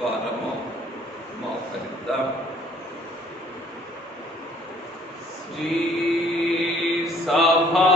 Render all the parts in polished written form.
ద్వారము మోకరిద్దాం. శ్రీ సభా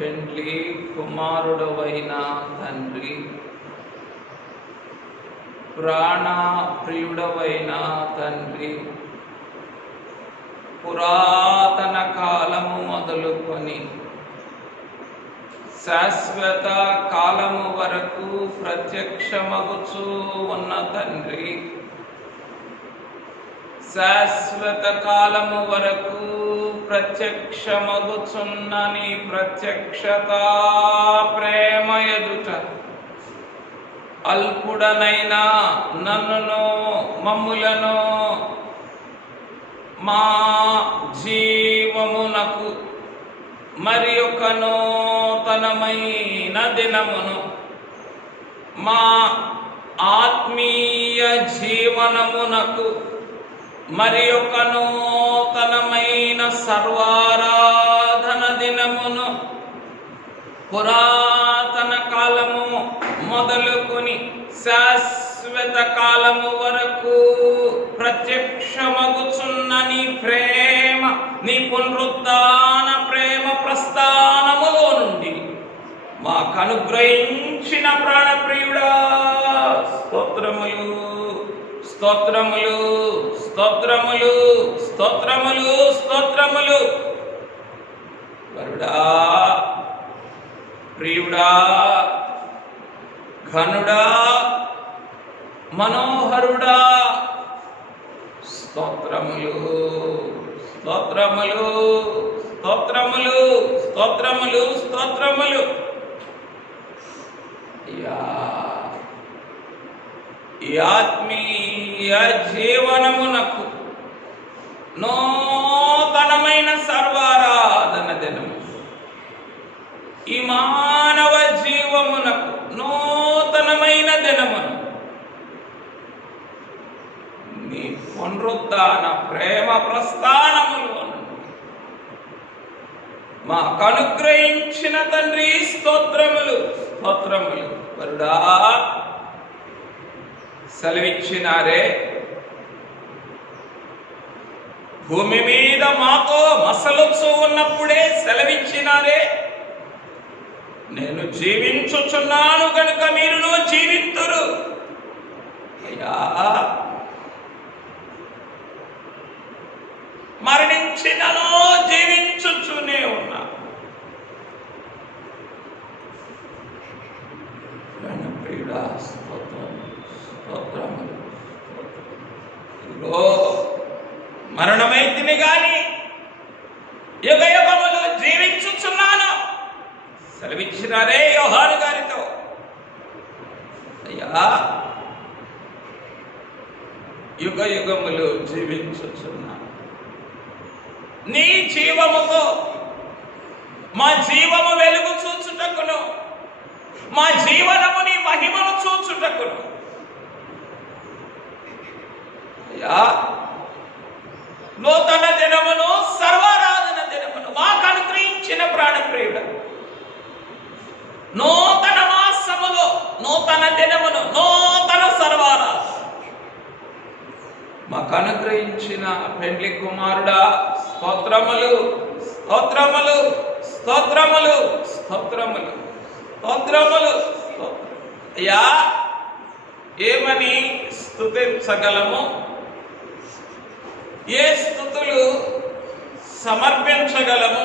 పెండ్లి కుమారుడవైన తండ్రి, ప్రాణ ప్రియుడవైన తండ్రి, పురాతన కాలము మొదలుకొని శాశ్వత కాలము వరకు ప్రత్యక్షమగుచూ ఉన్న తండ్రి, శాశ్వత కాలము వరకు ప్రత్యక్షమగుచున్న నీ ప్రత్యక్షత ప్రేమ ఎదుట అల్పుడనైనా నన్నును మమ్ములను మా జీవమునకు మరి ఒక నూతనమైన దినమును, మా ఆత్మీయ జీవనమునకు మరి ఒక నూతనమైన సర్వారాధన దినమును, పురాతన కాలము మొదలుకొని శాశ్వత కాలము వరకు ప్రత్యక్షమగుచున్న నీ ప్రేమ, నీ పునరుద్ధాన ప్రేమ ప్రస్థానములో నుండి మాకు అనుగ్రహించిన ప్రాణప్రియుడా, స్తోత్రములు స్తోత్రములు స్తోత్రములు స్తోత్రములు స్తోత్రములు. వరుడా, ప్రియుడా, ఘనుడా, మనోహరుడా, స్తోత్రములు స్తోత్రములు స్తోత్రములు స్తోత్రములు స్తోత్రములు. ఈ ఆత్మీయ జీవనమునకు నూతనమైన సర్వారాధన దినము, ఈ మానవ జీవమునకు నూతనమైన దినమును నీ పునరుద్ధాన ప్రేమ ప్రస్థానములో మాకు అనుగ్రహించిన తండ్రి, స్తోత్రములు స్తోత్రములు. వరుడా, సెలవిచ్చినారే, భూమి మీద మాతో మసలుచూ ఉన్నప్పుడే సెలవిచ్చినారే, నేను జీవించుచున్నాను గనుక మీరును జీవింతురు. అయ్యా, మరణించినను జీవించు బ్రతికిని గాని యుగ యుగములు జీవించుచున్నాను సెలవిచ్చినారే యోహాను గారితో. అయ్యా, యుగ యుగములు జీవించుచున్నాను. నీ జీవముతో మా జీవము వెలుగు చూచుటకును, మా జీవనము నీ మహిమను చూచుటకును అయ్యా, నూతన దినమును సర్వారాధన దినమును మాకు అనుగ్రహించిన ప్రాణప్రియుడ, నూతన మాసములో నూతన దినమును నూతన సర్వారాధన మాకు అనుగ్రహించిన పెండ్లి కుమారుడా, స్తోత్రములు స్తోత్రములు స్తోత్రములు స్తోత్రములు స్తోత్రములు. అయ్యా, ఏమని స్తుతించగలము? ఏ స్తుతులు సమర్పించగలము?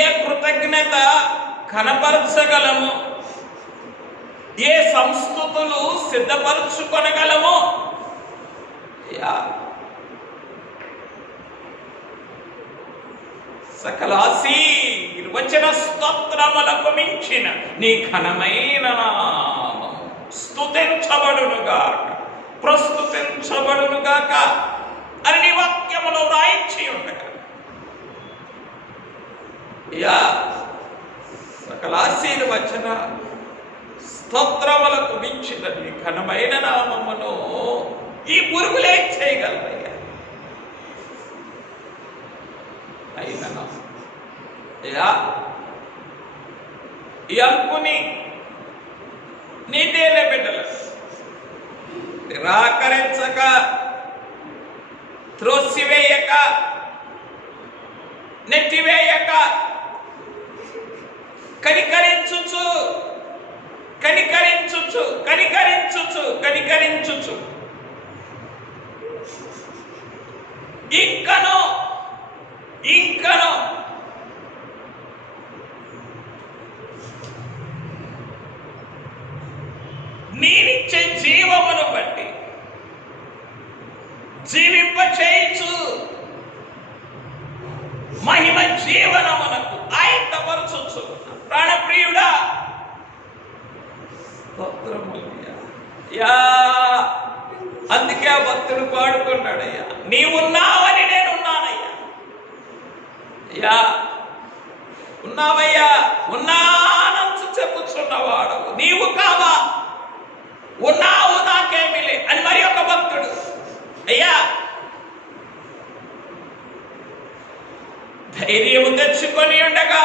ఏ కృతజ్ఞత కనపరచగలము? ఏ సంస్తుతులు సిద్ధపరచుకొనగలము? సకలాశీర్వచన స్తోత్రములకు మించిన నీ ఘనమైన నామము స్తుతించబడునుగాక, ప్రస్తుతించబడునుగాక అని నీ వాక్యములో వ్రాయించి ఉండగా సకలాశీర్వచన స్తోత్రములకు మించిన నీ ఘనమైన నామమును ఈ పురుగులే చేయగలవయ్యా. అయినా అయ్యా, ఈ అల్పుని నీ తేనె బిడ్డలు నిరాకరించక, త్రోసివేయక, నెట్టివేయక, కనికరించుచు కనికరించుచు కనికరించుచు కనికరించుచు ఇంకను ఇంకను నీనిచ్చే జీవమును బట్టి జీవింపచేయచ్చు మహిమ జీవనమునకు ఆయత్తపరచు ప్రాణప్రియుడా. అందుకే ఆ భక్తుడు పాడుకున్నాడయ్యా, నీవున్నావని నేనున్నానయ్యా. అయ్యా, ఉన్నావయ్యా, ఉన్నానంచు చెప్పుచున్నవాడు నీవు కావా, ఉన్నావు నాకేమిలే అని మరి ఒక భక్తుడు అయ్యా ధైర్యము తెచ్చుకొని ఉండగా,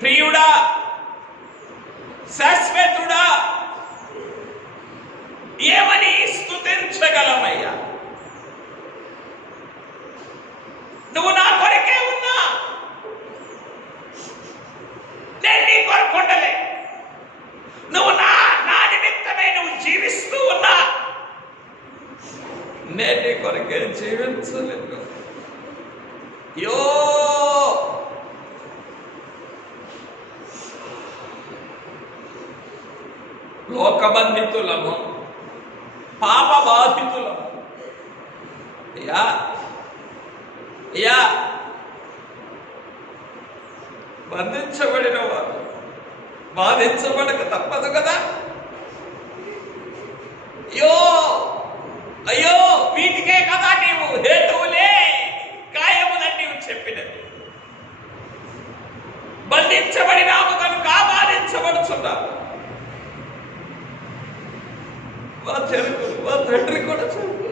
ప్రియుడా, శాశ్వతుడా, ఏమని స్తుతించగలమయ్యా? నువ్వు నా కొరకే ఉన్నా, నేను నీ కొరకు ఉండలే. నువ్వు నా నిమిత్తమే నువ్వు జీవిస్తూ ఉన్నా, నేను నీ కొరకే జీవించలేదు. యో లోకబంధితులము, పాప బాధితులము అయ్యా. అయ్యా, బంధించబడిన వారు బాధించబడక తప్పదు కదా. అయ్యో అయ్యో, వీటికే కదా నీవు హేతువులే కాయములని నీవు చెప్పినది. బంధించబడినావు కనుక బాధించబడుచున్నావు. మా చెరుకులు, మా తండ్రి కూడా చెరుకు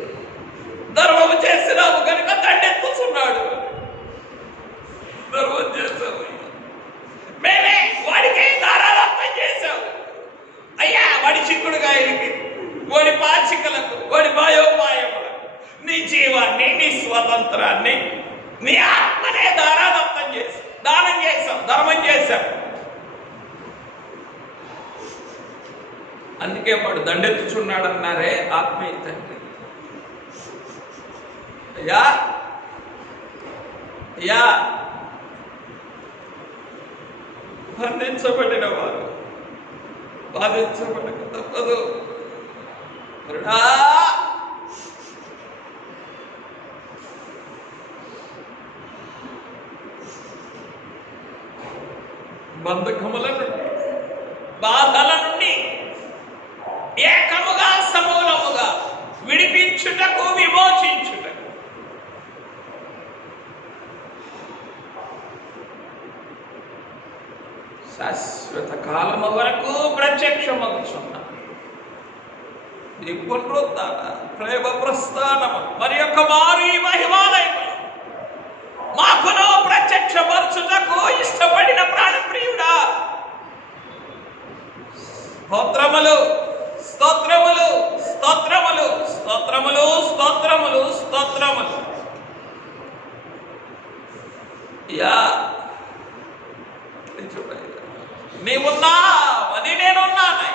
ధర్మము చేసినావు కనుక తండెత్తుచున్నాడు. ధర్మం చేసావు, మేమే వాడికే దారాదత్తం చేశావు అయ్యా. వాడి చిక్కుడుగాయలకి, వాడి పాచికలకు, వాడి భయోపాయములకు నీ జీవాన్ని, నీ స్వతంత్రాన్ని, నీ ఆత్మనే దారాదత్తం చేసి దానం చేశాం, ధర్మం చేశాం. అందుకే వాడు దండెత్తుచున్నాడు అన్నారే ఆత్మీయ తండ్రి. అయ్యా అయ్యా, బంధించబడిన వారు, బాధించబడక తప్పదు. బంధకముల నుండి, బాధల నుండి ఏకముగా సమూలముగా విడిపించుటకు, విమోచించుటకు శాశ్వత కాలము వరకు ప్రత్యక్షమగుచున్న నీ పునరుద్ధాన ప్రేమ ప్రస్థానము మరి యొక్క మారు ఈ మహిమాలయములు మాకును ప్రత్యక్షపరచుటకు ఇష్టపడిన ప్రాణప్రియుడా, స్తోత్రములు, స్తోత్రములు, స్తోత్రములు, స్తోత్రములు, స్తోత్రములు, స్తోత్రములు. యా నీవున్నావని నేనున్నాను.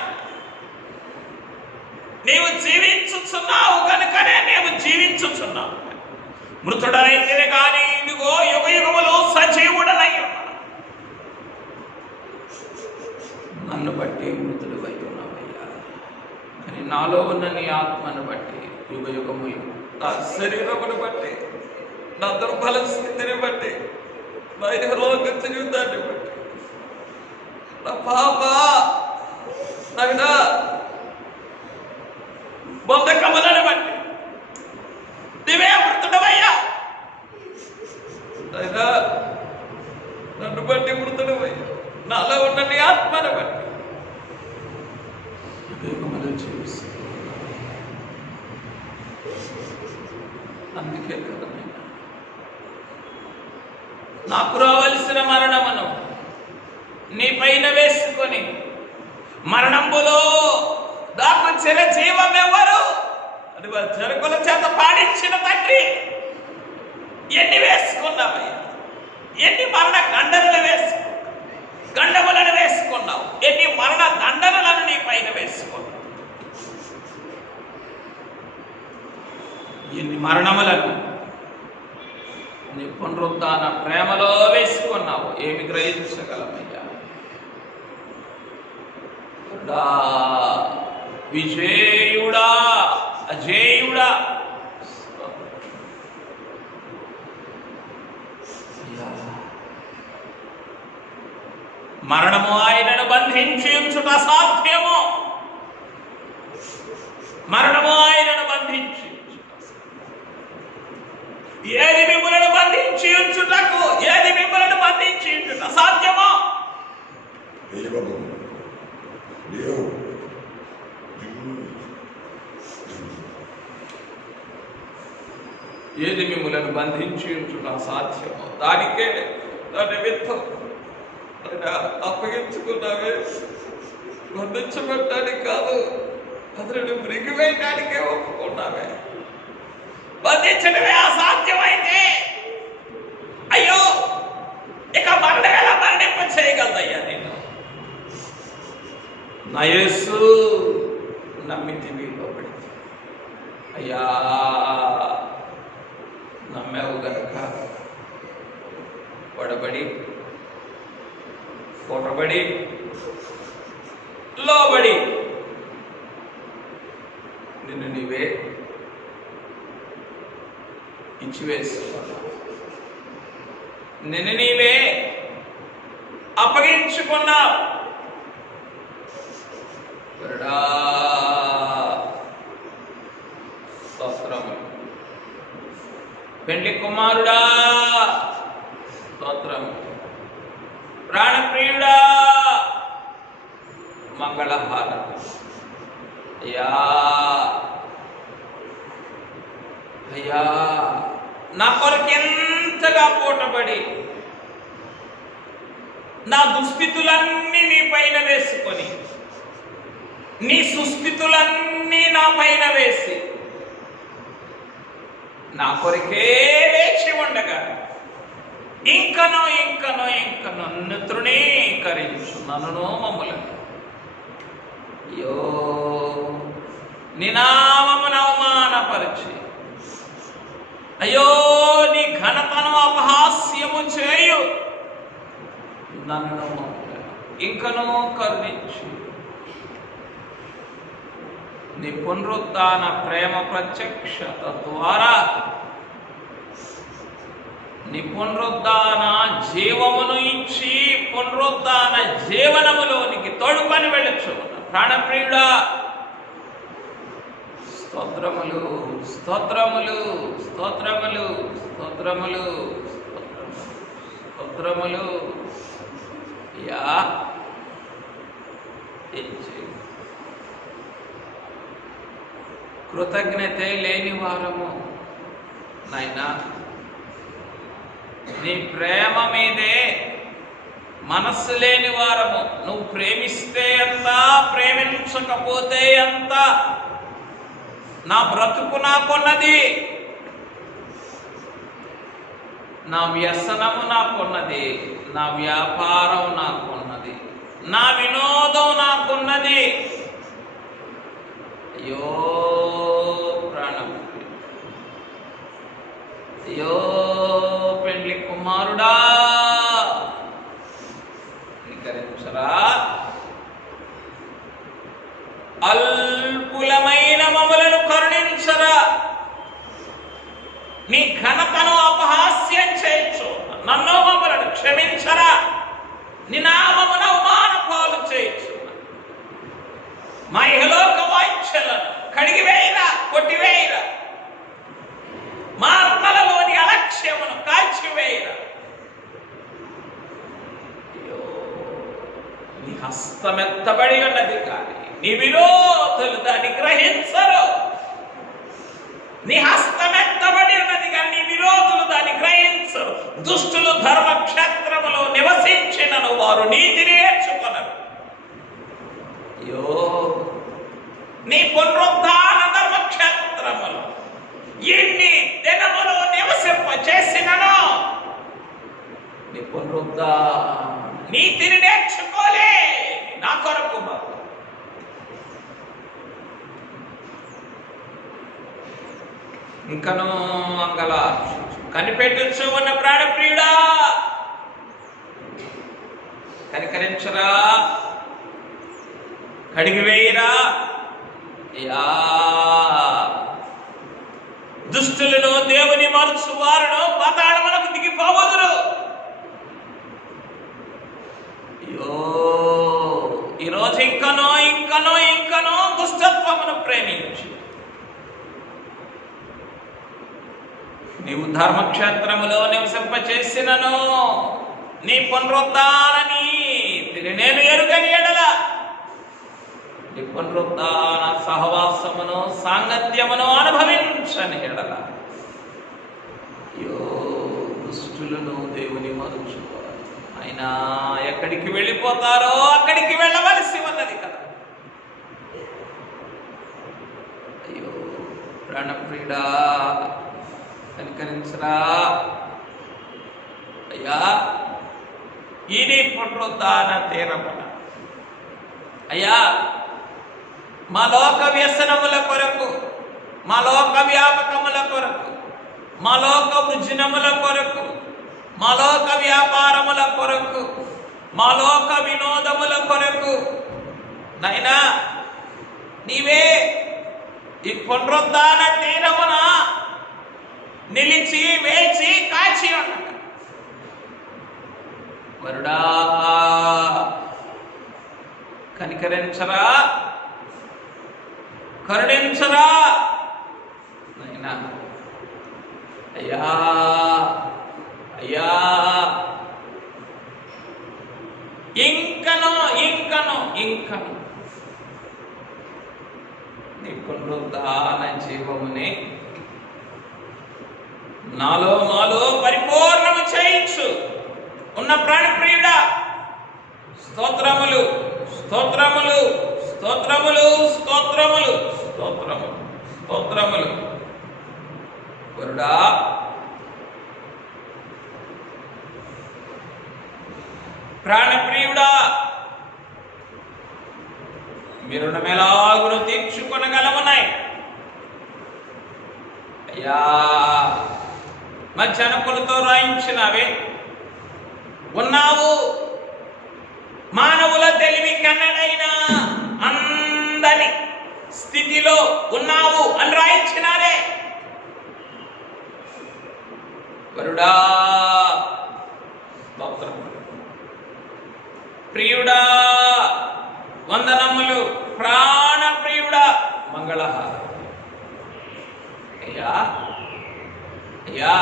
నీవు జీవించుచున్నావు కనుకనే మేము జీవించుచున్నావు. మృతుడనైతే కానీ ఇదిగో యుగ యుగములో సజీవుడనై ఉన్నా. నన్ను బట్టి మృతుడు అయి ఉన్నావయ్యా, కానీ నాలో ఉన్న నీ ఆత్మను బట్టి యుగ యుగములు, నా శరీరమును బట్టి, నా దుర్బల స్థితిని బట్టి, నా ఇహలోక జీవితాన్ని బట్టి, నా పాప నైనా బంధకములను బట్టి నీవే మృతుడవయ్యా. అయినా నన్ను బట్టి మృతుడవయ్యా, నాలో ఉన్న నీ ఆత్మను బట్టి వేగములు జీవిస్తూ. అందుకే కదా నాకు రావలసిన మరణమును నీ పైన వేసుకొని మరణంబులో నాకు చిరజీవం ఎవరు అది జరుగుల చేత పాడించిన తండ్రి. ఎన్ని వేసుకున్నావయ్యా, ఎన్ని మరణ గండములను వేసుకున్నావు, ఎన్ని మరణ దండనలను నీ పైన వేసుకున్నావు, ఎన్ని మరణములను నీ పునరుద్ధాన ప్రేమలో వేసుకున్నావు. ఏమి గ్రహించగలమయ్యా? విజేయుడా, అజేయుడా, మరణము ఆయనను బంధించి ఉంచుట అసాధ్యము. మరణము ఆయనను బంధించి ఏది మిమ్మల్ని బంధించి ఉంచుటకు, ఏది మిమ్మల్ని బంధించి ఉంచుట అసాధ్యమో ఏది మిమ్మల్ని బంధించి ఉంచుట అసాధ్యమో దానికే దాని నిమిత్తం అప్పగించుకున్నావే. బంధించబడ్డానికి కాదు, అతను మృగివేయడానికే ఒప్పుకున్నావే. బంధించడమే అసాధ్యమైతే అయ్యో ఇక మరణం ఎలా మరణింప చేయగలదయ్యా? నేను నా యేసు నమ్మితివి లోబడి అయ్యా, నమ్మావు గనక వడబడి కొట్టబడి లోబడి నిన్ను నీవే ఇచ్చివేసుకున్నావు, నిన్ను నీవే అప్పగించుకున్నావు. స్తోత్రము. పెండ్లి కుమారుడా స్తోత్రము. ప్రాణప్రియుడా మంగళహారతి. అయ్యా అయ్యా, నా కొరకు ఎంతగా పోటబడి నా దుస్థితులన్నీ నీ పైన వేసుకొని, నీ సుస్థితులన్నీ నా పైన వేసి నా కొరకే వేచి ఉండగా ఇంకనో ఇంకనో ఇంకనో నన్ను తృణీకరించు, నన్ను మమ్ములను అయ్యో నీ నామమును అవమానపరిచి, అయ్యో నీ ఘనతను అపహాస్యము చేయు, నన్ను మమ్ములను ఇంకనో కరుణించి నీ పునరుత్థాన ప్రేమ ప్రత్యక్షత ద్వారా నీ పునరుద్ధాన జీవమును ఇచ్చి పునరుద్ధాన జీవనములోనికి తోడుకొని వెళ్ళచ్చు. ప్రాణప్రియుడా, స్తోత్రములు స్తోత్రములు స్తోత్రములు స్తోత్రములు స్తోత్రములు. యా కృతజ్ఞత లేని వారము నాయనా, నీ ప్రేమ మీదే మనస్సు లేని వారము. నువ్వు ప్రేమిస్తే ఎంత, ప్రేమించకపోతే ఎంత, నా బ్రతుకు నాకున్నది, నా వ్యసనము నాకున్నది, నా వ్యాపారం నాకున్నది, నా వినోదం నాకున్నది. అయ్యో ప్రాణం, అయ్యో పెండ్లి కుమారుడా, స్వీకరించరా. అల్పులమైన మమ్మలను కరుణించరా. నీ ఘనతను అపహాస్యం చేయొచ్చు, నన్ను మమ్మలను క్షమించరా. నీ నామమున అవమాన పాలు చేయొచ్చు. మా ఇహలోక వాంఛలను కడిగివేయరా, కొట్టివేయరా. మా ఆత్మలలోని అలక్ష్యమును కాల్చివేయరా. నీ హస్తమెత్తబడి ఉన్నది కానీ నీ విరోధులు దాన్ని గ్రహించరు. నీ హస్తమెత్తబడి ఉన్నది కానీ నీ విరోధులు దాన్ని గ్రహించరు. దుష్టులు ధర్మక్షేత్రములో నివసించినను వారు నీతిని నేర్చుకొనరు. అయ్యో, నీ పునరుద్ధాన ధర్మక్షేత్రములు ఎన్ని దినములు నివసింప చేసినను నీ పునరుద్ధాన నీతిని నేర్చుకోలే. నా కొరకు ఇంకనూ అంగల కనిపెట్టచ్చు ఉన్న ప్రాణప్రియుడా, కనికరించరా, కడిగివేయరా. యా దుష్టులను దేవుని మరుచు వారును పాతాళమునకు దిగిపోవదురు. అయ్యో, ఈరోజు ఇంకనో ఇంకనో ఇంకనో దుష్టత్వమును ప్రేమించి నీవు ధర్మక్షేత్రములో నివసింపచేసినను నీ పునరుద్ధానని నేను ఎరుగని ఎడల నీ పునరుద్ధాన సహవాసమును సాంగత్యమును అనుభవించని ఎడల అయ్యో దుష్టులను దేవుని మరుచుకోవాలి. ఆయన ఎక్కడికి వెళ్ళిపోతారో అక్కడికి వెళ్ళవలసి ఉన్నది కదా. అయ్యో ప్రాణప్రియుడా, కనికరించరా. అయ్యా, ఈ నీ పునరుద్ధాన తీరమున అయ్యా మా లోక వ్యసనముల కొరకు, మా లోక వ్యాపకముల కొరకు, మా లోక వృజనముల కొరకు, మా లోక వ్యాపారముల కొరకు, మా లోక వినోదముల కొరకు నైనా నీవే ఈ పునరుద్ధాన తీరమున నిలిచి వేచి కాచి ఉన్నట. వరుడా, కనికరించరా, కరుణించరా నైనా. అయ్యా అయ్యా, ఇంకనో ఇంకనో ఇంకనో నీ పునరుద్ధాన జీవముని నాలో మాలో పరిపూర్ణము చేయించు ఉన్న ప్రాణప్రియుడా. స్తోత్రములు స్తోత్రములు స్తోత్రములు స్తోత్రములు స్తోత్రములు స్తోత్రములు. వరుడా, ప్రాణప్రియుడా, మీరు రుణమెలాగును తీర్చుకొనగలమున్నాయి. అయ్యా, మధ్యాహ్నపులతో రాయించినవే ఉన్నావు. మానవుల తెలివి కన్నడైనా అందని స్థితిలో ఉన్నావు అని రాయించినారే. వరుడా స్తోత్రం, ప్రియుడా వందనములు, ప్రాణ ప్రియుడా మంగళహారం. అయ్యా అయ్యా,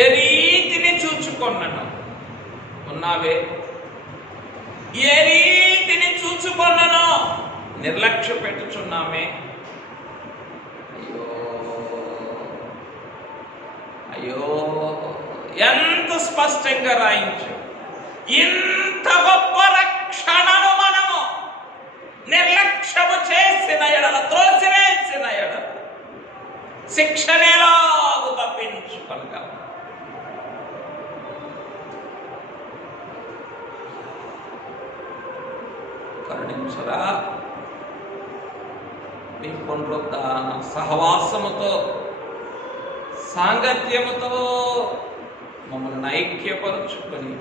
ఏ రీతిని చూచుకొన్నను ఉన్నావే, ఏ రీతిని చూచుకొన్నను నిర్లక్ష్య పెట్టుచున్నామే. అయ్యో అయ్యో, ఎంత స్పష్టంగా రాయించు. ఇంత గొప్ప రక్షణను మనము నిర్లక్ష్యము చేసిన ఎడల, త్రోసివేసిన ఎడల శిక్షణేలాగు తప్పించుకొనగలం. కరుణించరా నీ పునరుద్ధాన సహవాసముతో, సాంగత్యముతో మమ్మల్ని ఐక్యపరుచుకొని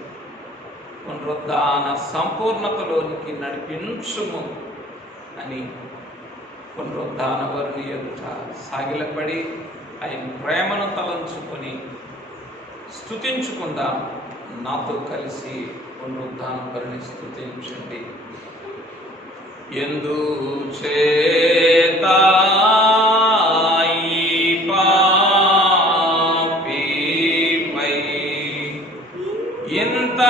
పునరుద్ధాన సంపూర్ణతలోనికి నడిపించుము అని పునరుద్ధాన వరుని ఎదుట సాగిలపడి ఆయన ప్రేమను తలంచుకొని స్తుతించుకుందాం. నాతో కలిసి పునరుద్ధాన వరుని స్తుతించండి. ఎందు చేత ఎంత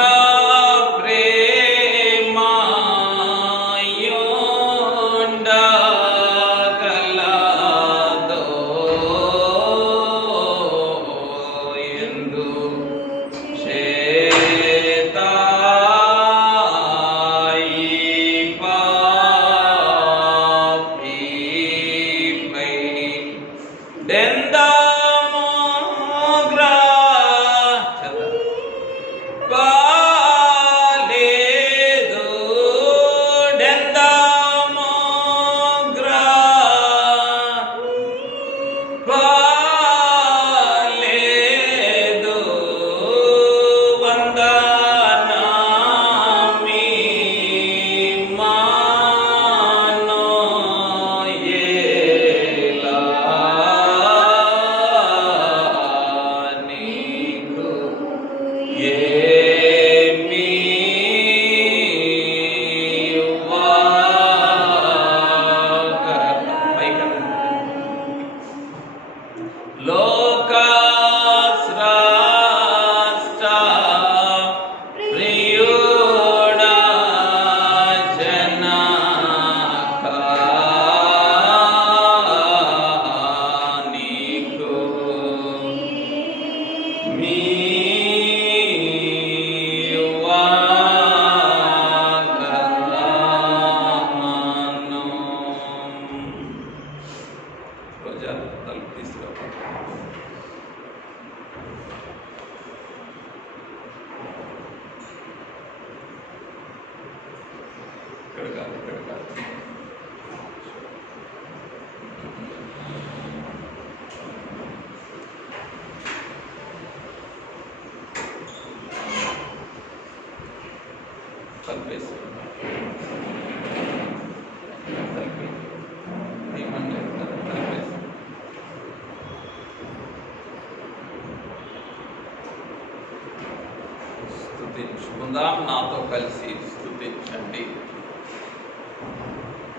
స్తుతించుకుందాం. నాతో కలిసి స్తుతించండి.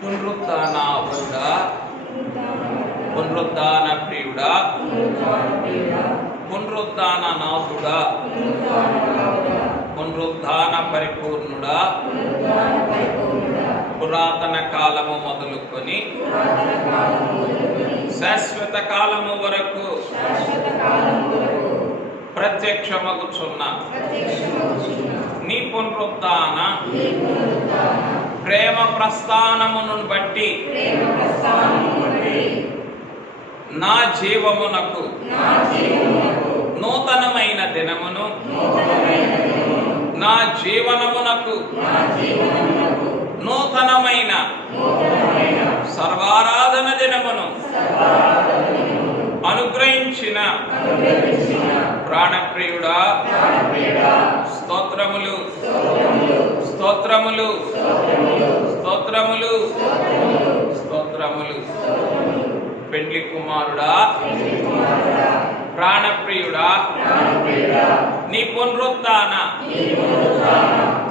పునరుద్ధాన వరుడా, పునరుద్ధాన ప్రియుడా, పునరుద్ధాన నాథుడా, పునరుద్ధాన పరిపూర్ణుడా, పురాతన కాలము మొదలుకొని శాశ్వత కాలము వరకు ప్రత్యక్షమగుచున్న నీ పునరుద్ధాన ప్రేమ ప్రస్థానమును బట్టి నా జీవమునకు నూతనమైన దినమును, నా జీవనమునకు నూతనమైన సర్వారాధన దినమును అనుగ్రహించిన ప్రాణప్రియుడా స్తోత్రములు. స్తోత్రములు స్తోత్రములు స్తోత్రములు. పెండ్లి కుమారుడా, ప్రాణప్రియుడా, నీ పునరుత్థాన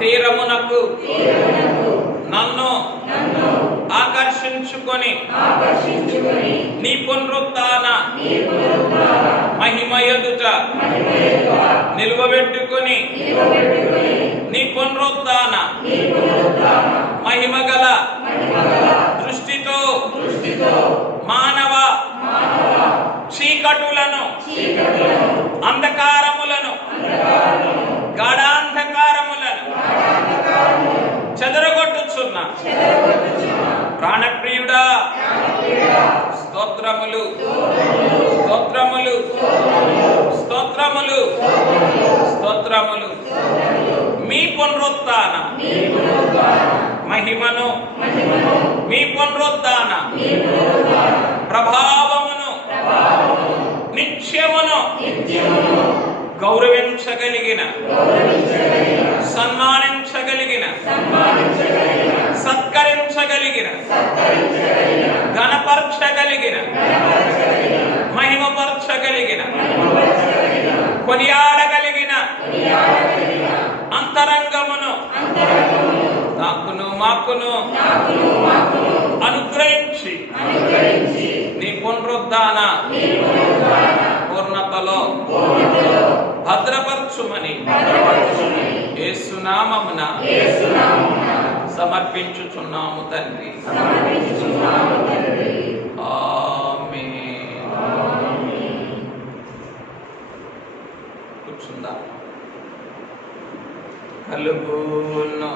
తీరమునకు నన్ను ఆకర్షించుకొని నీ పునరుత్థాన మహిమ ఎదుట నిలువబెట్టుకొని నీ పునరుత్థాన మహిమగల దృష్టితో మానవ చీకటులను అంధకారములను గాఢాంధకారములను చెదరగొట్టుచున్న ప్రాణప్రియుడా, స్తోత్రములు స్తోత్రములు స్తోత్రములు స్తోత్రములు. మీ పునరుత్థాన మహిమను, మీ పునరుత్థాన ప్రభావమును నిత్యమును గౌరవించగలిగిన, సన్మానించగలిగిన, సత్కరించగలిగిన, ఘనపరచగలిగిన, మహిమపరచగలిగిన, కొనియాడగలిగిన అంతరంగమును నాకును మాకును అనుగ్రహించి నీ పునరుద్ధాన పూర్ణతలో భద్రపరచుమని యేసునామమున సమర్పించుచున్నాము తండ్రి. ఆమేన్. కూర్చుందాం. కలుగును